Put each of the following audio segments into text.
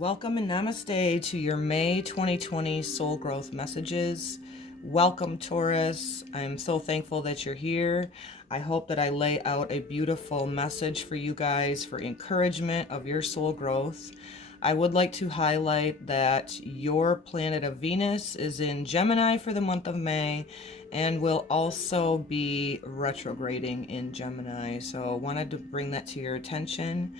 Welcome and namaste to your May 2020 Soul Growth Messages. Welcome, Taurus. I'm so thankful that you're here. I hope that I lay out a beautiful message for you guys for encouragement of your soul growth. I would like to highlight that your planet of Venus is in Gemini for the month of May and will also be retrograding in Gemini. So I wanted to bring that to your attention.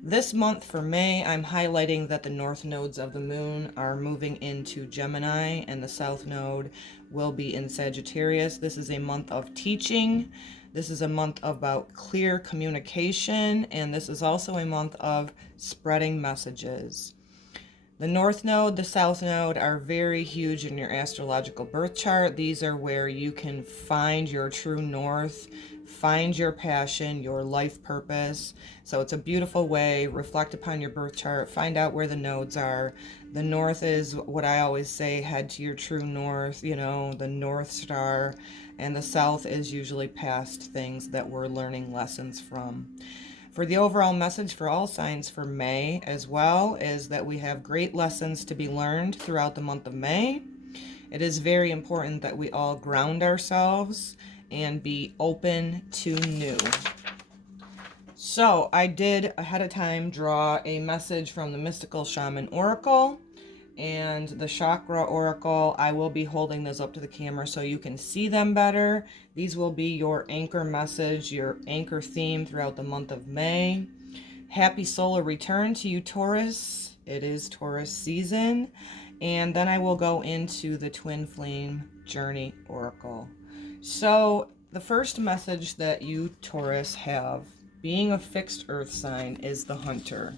This month for May, I'm highlighting that the north nodes of the moon are moving into Gemini and the south node will be in Sagittarius. This is a month of teaching. This is a month about clear communication, and this is also a month of spreading messages. The north node, the south node are very huge in your astrological birth chart. These are where you can find your true north, find your passion, your life purpose. So it's a beautiful way. Reflect upon your birth chart, find out where the nodes are. The north is what I always say, head to your true north, the North Star. And the south is usually past things that we're learning lessons from. For the overall message for all signs for May as well is that we have great lessons to be learned throughout the month of May. It is very important that we all ground ourselves and be open to new. So I did ahead of time draw a message from the Mystical Shaman Oracle and the Chakra Oracle. I will be holding those up to the camera so you can see them better. These will be your anchor message, your anchor theme throughout the month of May. Happy solar return to you, Taurus. It is Taurus season. And then I will go into the Twin Flame Journey Oracle. So the first message that you, Taurus, have, being a fixed earth sign, is the hunter.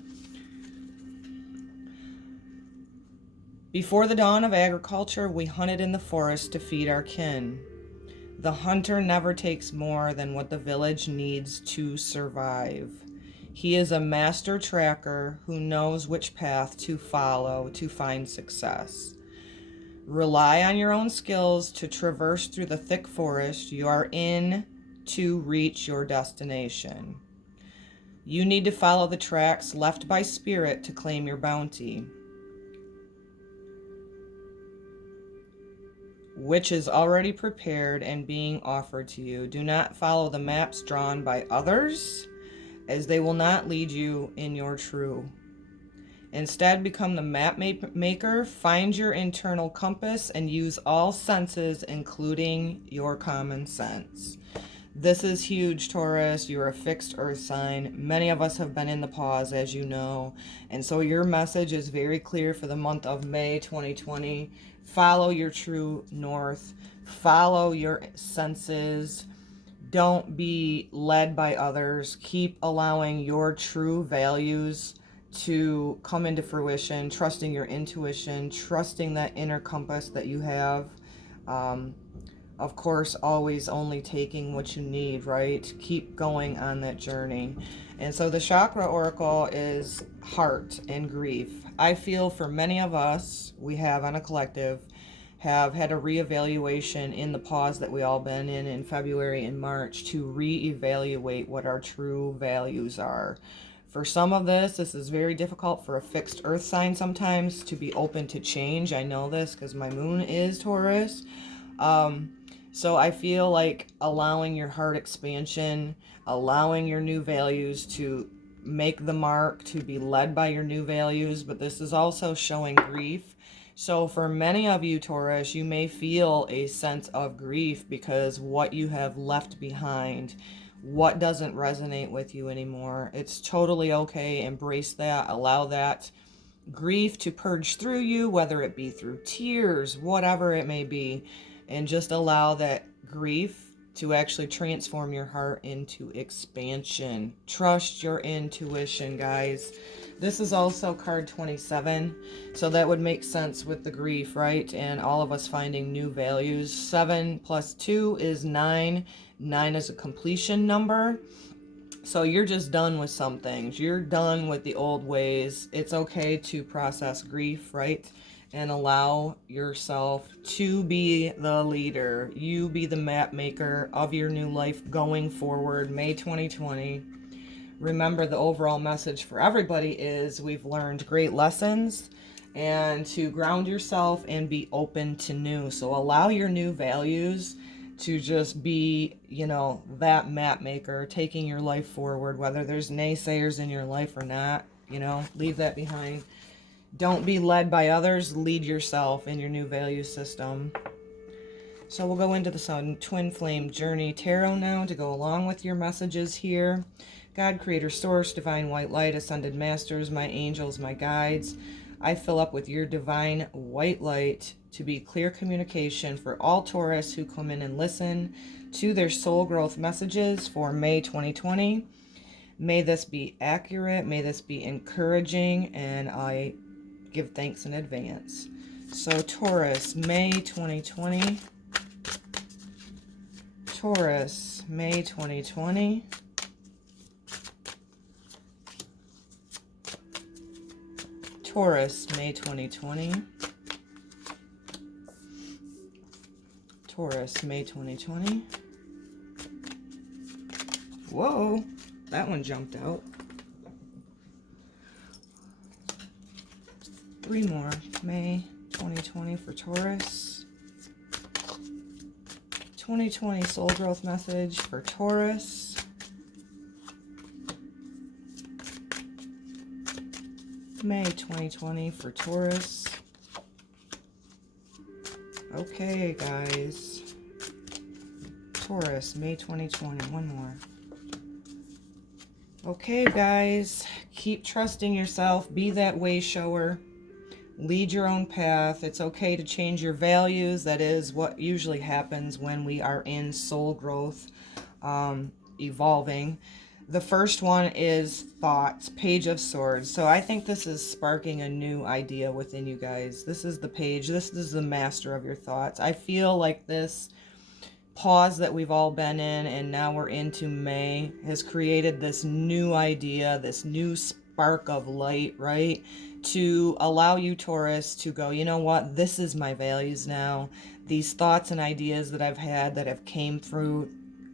Before the dawn of agriculture, we hunted in the forest to feed our kin. The hunter never takes more than what the village needs to survive. He is a master tracker who knows which path to follow to find success. Rely on your own skills to traverse through the thick forest you are in to reach your destination. You need to follow the tracks left by spirit to claim your bounty, which is already prepared and being offered to you. Do not follow the maps drawn by others, as they will not lead you in your true. Instead, become the map maker, find your internal compass, and use all senses, including your common sense. This is huge, Taurus. You're a fixed earth sign. Many of us have been in the pause, as you know. And so your message is very clear for the month of May 2020. Follow your true north. Follow your senses. Don't be led by others. Keep allowing your true values to come into fruition, trusting your intuition, trusting that inner compass that you have. Of course, always only taking what you need, right? Keep going on that journey. And so the Chakra Oracle is heart and grief. I feel for many of us, we have on a collective, have had a reevaluation in the pause that we all been in February and March to reevaluate what our true values are. For some of this is very difficult for a fixed earth sign sometimes to be open to change. I know this because my moon is Taurus. So I feel like allowing your heart expansion, allowing your new values to make the mark, to be led by your new values, but this is also showing grief. So for many of you, Taurus, you may feel a sense of grief because what you have left behind, what doesn't resonate with you anymore. It's totally okay. Embrace that. Allow that grief to purge through you, whether it be through tears, whatever it may be, and just allow that grief to actually transform your heart into expansion. Trust your intuition, guys. This is also card 27, so that would make sense with the grief, right? And all of us finding new values. 7 plus 2 is 9. 9 is a completion number. So you're just done with some things. You're done with the old ways. It's okay to process grief, right? And allow yourself to be the leader. You be the map maker of your new life going forward, May 2020. remember the overall message for everybody is we've learned great lessons, and to ground yourself and be open to new. So allow your new values to just be, you know, that map maker, taking your life forward, whether there's naysayers in your life or not, you know, leave that behind. Don't be led by others, lead yourself in your new value system. So we'll go into the Sun Twin Flame Journey Tarot now to go along with your messages here. God, Creator, Source, Divine White Light, Ascended Masters, my angels, my guides, I fill up with your divine white light to be clear communication for all Taurus who come in and listen to their soul growth messages for May 2020. May this be accurate, may this be encouraging, and I give thanks in advance. So Taurus, May 2020. Taurus, May 2020. Taurus, May 2020. Taurus, May 2020. Whoa, that one jumped out. 3 more. May 2020 for Taurus. 2020 soul growth message for Taurus. May 2020 for Taurus. Okay, guys. Taurus, May 2020. One more. Okay, guys. Keep trusting yourself. Be that way shower. Lead your own path. It's okay to change your values. That is what usually happens when we are in soul growth, evolving. The first one is thoughts, Page of Swords. So I think this is sparking a new idea within you guys. This is the page. This is the master of your thoughts. I feel like this pause that we've all been in, and now we're into May, has created this new idea, this new spark of light, right? To allow you, Taurus, to go, you know what? This is my values now. These thoughts and ideas that I've had that have came through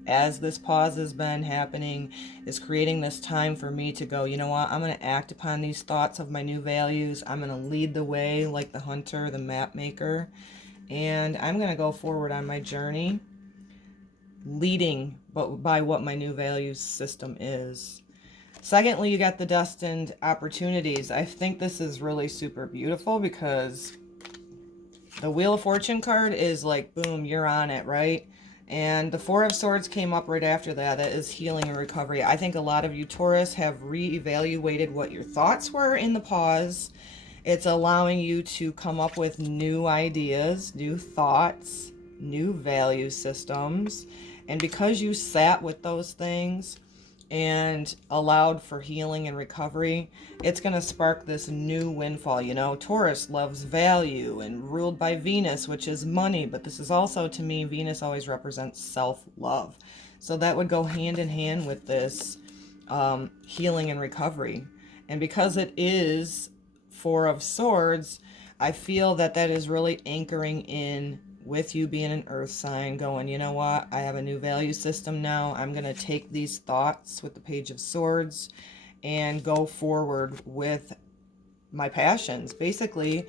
as this pause has been happening is creating this time for me to go, you know what, I'm going to act upon these thoughts of my new values. I'm going to lead the way like the hunter, the map maker, and I'm going to go forward on my journey, leading by what my new values system is. Secondly, you got the destined opportunities. I think this is really super beautiful because the Wheel of Fortune card is like, boom, you're on it, right? And the Four of Swords came up right after that. That is healing and recovery. I think a lot of you Taurus have reevaluated what your thoughts were in the pause. It's allowing you to come up with new ideas, new thoughts, new value systems. And because you sat with those things and allowed for healing and recovery, it's going to spark this new windfall. You know, Taurus loves value and ruled by Venus, which is money, but this is also, to me, Venus always represents self-love. So that would go hand in hand with this healing and recovery. And because it is Four of Swords, I feel that that is really anchoring in with you being an earth sign, going, you know what, I have a new value system now. I'm going to take these thoughts with the Page of Swords and go forward with my passions. Basically,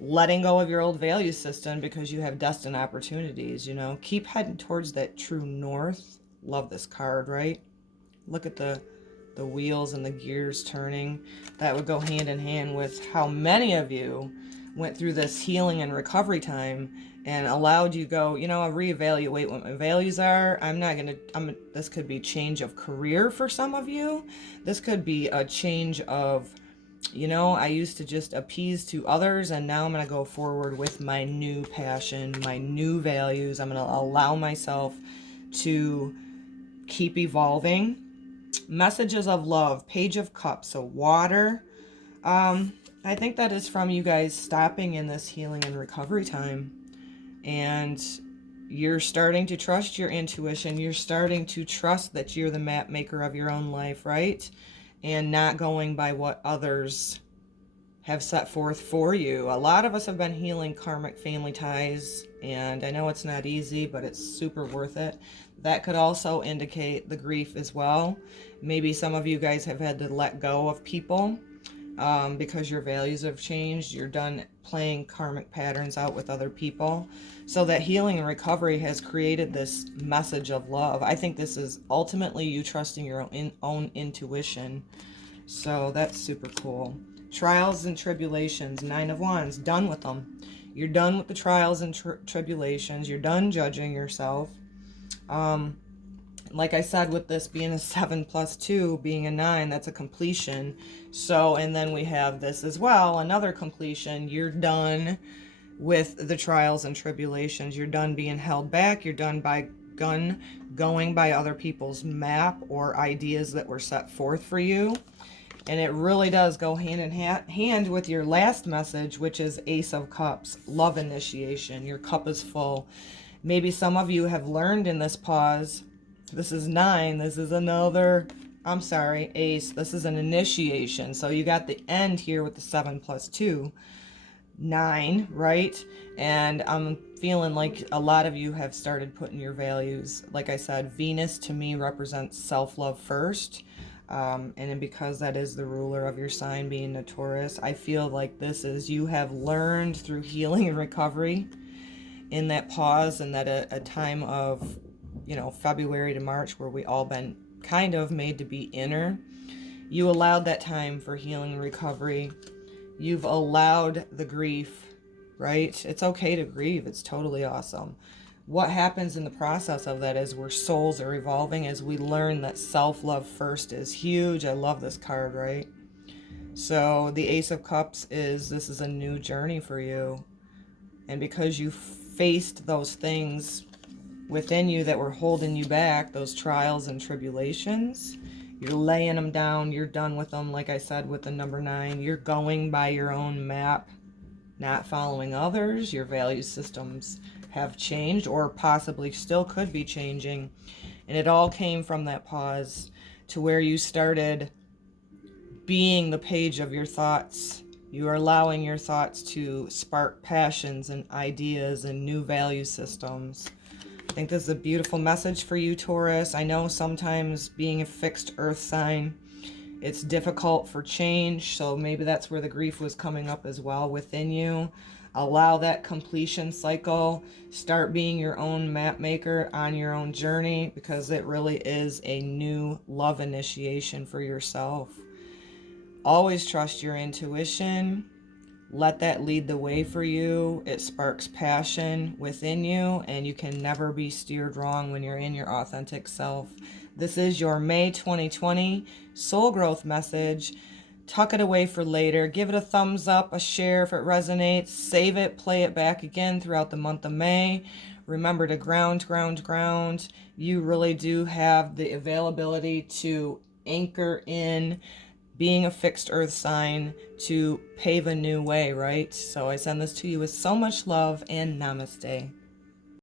letting go of your old value system because you have destined opportunities, you know. Keep heading towards that true north. Love this card, right? Look at the wheels and the gears turning. That would go hand in hand with how many of you went through this healing and recovery time and allowed you go, you know, I reevaluate what my values are. This could be change of career for some of you. This could be a change of, you know, I used to just appease to others, and now I'm going to go forward with my new passion, my new values. I'm going to allow myself to keep evolving. Messages of love, Page of Cups, so water. I think that is from you guys stopping in this healing and recovery time. And you're starting to trust your intuition. You're starting to trust that you're the map maker of your own life, right? And not going by what others have set forth for you. A lot of us have been healing karmic family ties, and I know it's not easy, but it's super worth it. That could also indicate the grief as well. Maybe some of you guys have had to let go of people because your values have changed. You're done playing karmic patterns out with other people. So that healing and recovery has created this message of love. I think this is ultimately you trusting your own intuition. So that's super cool. Trials and tribulations, 9 of Wands, done with them. You're done with the trials and tribulations. You're done judging yourself. Like I said, with this being a 7 plus 2 being a 9, that's a completion. So, and then we have this as well, another completion. You're done with the trials and tribulations. You're done being held back. You're done by going by other people's map or ideas that were set forth for you. And it really does go hand in hand with your last message, which is Ace of Cups, love initiation. Your cup is full. Maybe some of you have learned in this pause. This is 9. This is another, I'm sorry, Ace. This is an initiation. So you got the end here with the 7 plus 2. 9, right? And I'm feeling like a lot of you have started putting your values. Like I said, Venus to me represents self-love first. And because that is the ruler of your sign being a Taurus, I feel like this is you have learned through healing and recovery in that pause and that a time of, February to March where we all been kind of made to be inner. You allowed that time for healing and recovery. You've allowed the grief, right? It's okay to grieve. It's totally awesome. What happens in the process of that is where souls are evolving as we learn that self-love first is huge. I love this card, right? So the Ace of Cups this is a new journey for you. And because you faced those things within you that were holding you back, those trials and tribulations, you're laying them down. You're done with them. Like I said, with the number 9, you're going by your own map, not following others. Your value systems have changed or possibly still could be changing. And it all came from that pause to where you started being the page of your thoughts. You are allowing your thoughts to spark passions and ideas and new value systems. I think this is a beautiful message for you, Taurus. I know sometimes being a fixed earth sign, it's difficult for change. So maybe that's where the grief was coming up as well within you. Allow that completion cycle. Start being your own map maker on your own journey because it really is a new love initiation for yourself. Always trust your intuition. Let that lead the way for you. It sparks passion within you, and you can never be steered wrong when you're in your authentic self. This is your May 2020 soul growth message. Tuck it away for later. Give it a thumbs up, a share if it resonates. Save it, play it back again throughout the month of May. Remember to ground, ground, ground. You really do have the availability to anchor in being a fixed earth sign to pave a new way, right? So I send this to you with so much love and namaste.